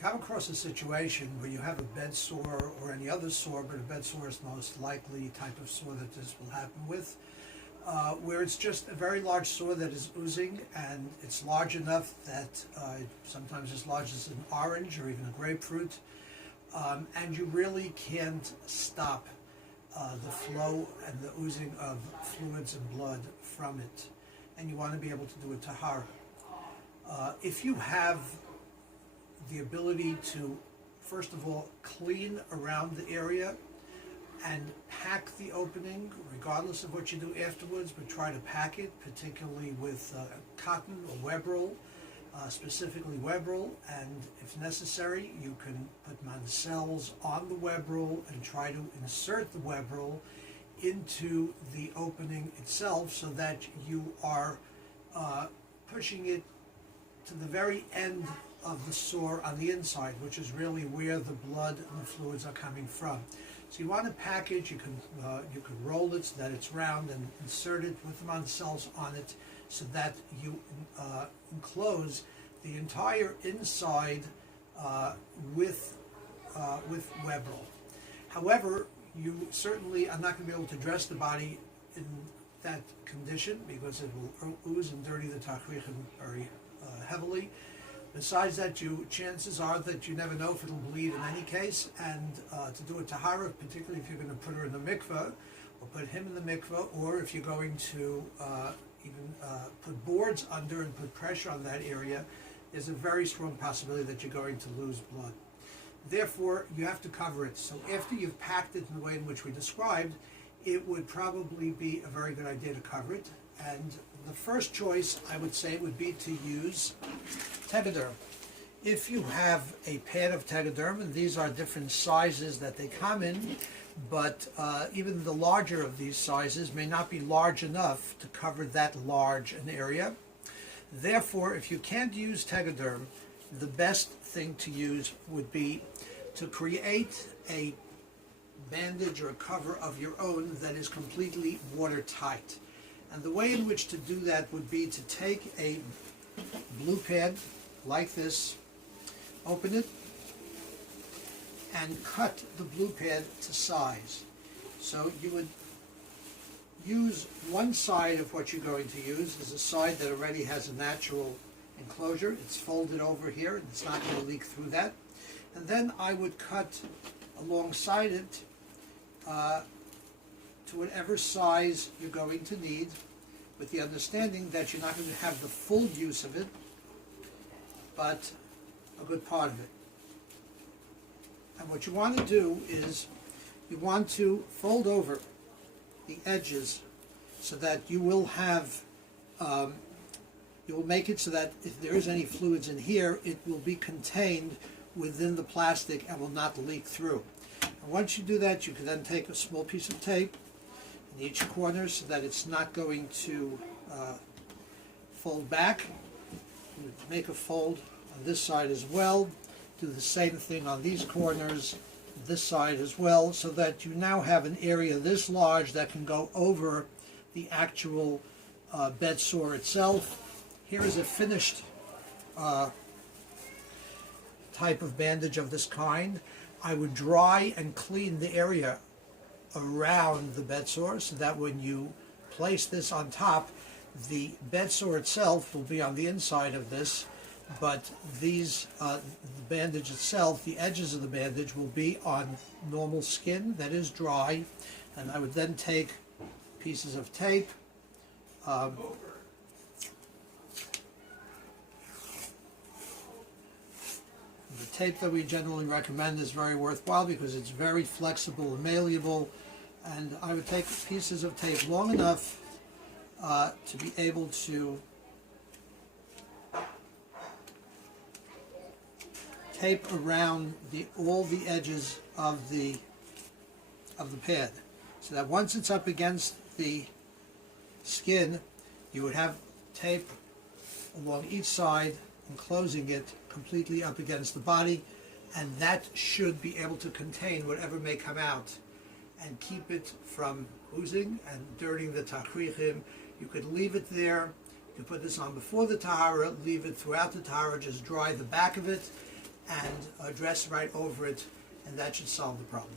come across a situation where you have a bed sore or any other sore, but a bed sore is the most likely type of sore that this will happen with, where it's just a very large sore that is oozing, and it's large enough that sometimes as large as an orange or even a grapefruit, and you really can't stop the flow and the oozing of fluids and blood from it, and you want to be able to do a tahara. If you have the ability to, first of all, clean around the area and pack the opening, regardless of what you do afterwards, but try to pack it, particularly with cotton or web roll, specifically web roll, and if necessary, you can put mancels on the web roll and try to insert the web roll into the opening itself so that you are pushing it to the very end of the sore on the inside, which is really where the blood and the fluids are coming from. So you want to package, you can roll it so that it's round and insert it with the mancels on it so that you enclose the entire inside with web roll. However, you certainly are not going to be able to dress the body in that condition because it will ooze and dirty the tachrichim very heavily. Besides that, chances are that you never know if it'll bleed in any case, and to do a tahara, particularly if you're going to put her in the mikveh, or put him in the mikveh, or if you're going to even put boards under and put pressure on that area, there's a very strong possibility that you're going to lose blood. Therefore, you have to cover it. So after you've packed it in the way in which we described, it would probably be a very good idea to cover it. And the first choice, I would say, would be to use Tegaderm. If you have a pad of Tegaderm, and these are different sizes that they come in, but even the larger of these sizes may not be large enough to cover that large an area. Therefore, if you can't use Tegaderm, the best thing to use would be to create a bandage or a cover of your own that is completely watertight. And the way in which to do that would be to take a blue pad like this, open it, and cut the blue pad to size. So you would use one side of what you're going to use as a side that already has a natural enclosure. It's folded over here and it's not going to leak through that. And then I would cut alongside it to whatever size you're going to need, with the understanding that you're not going to have the full use of it, but a good part of it. And what you want to do is you want to fold over the edges so that you will have, you will make it so that if there is any fluids in here, it will be contained within the plastic and will not leak through. And once you do that, you can then take a small piece of tape in each corner so that it's not going to fold back. You make a fold on this side as well. Do the same thing on these corners, this side as well, so that you now have an area this large that can go over the actual bed sore itself. Here is a finished type of bandage of this kind. I would dry and clean the area around the bed sore so that when you place this on top, the bed sore itself will be on the inside of this, but these, the bandage itself, the edges of the bandage will be on normal skin that is dry. And I would then take pieces of tape, the tape that we generally recommend is very worthwhile because it's very flexible and malleable, and I would take pieces of tape long enough to be able to tape around all the edges of the pad, so that once it's up against the skin, you would have tape along each side enclosing it completely up against the body, and that should be able to contain whatever may come out and keep it from oozing and dirtying the tachrichim. You could leave it there. You could put this on before the tahara, leave it throughout the tahara, just dry the back of it, and dress right over it, and that should solve the problem.